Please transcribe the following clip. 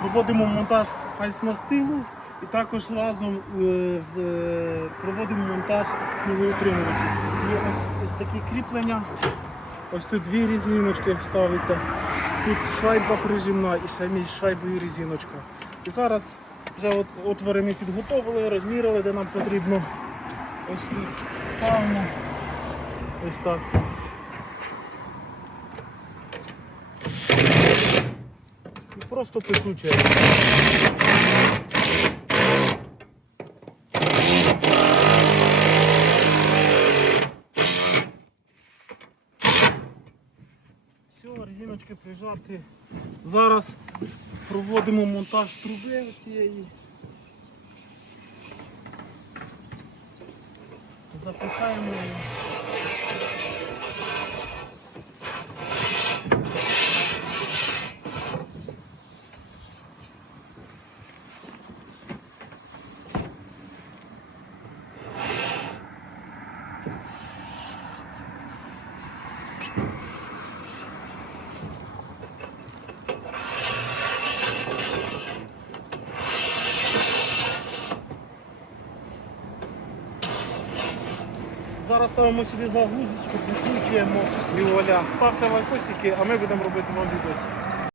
проводимо монтаж фальснастилу і також разом е, е, проводимо монтаж снігоутримувачів. Є ось, ось такі кріплення. Ось тут дві різиночки ставиться. Тут шайба прижимна і між шайбою різиночка. І зараз вже от, отвори ми підготовили, розмірили, де нам потрібно. Ось тут ставимо. Ось так. Просто прикручуємо. Все, резиночки прижати. Зараз проводимо монтаж труби цієї. Запихаємо її. Зараз ставимо сюди заглушечку, прикручуємо і вуаля. Ставте лайкосики, а ми будемо робити вам відос.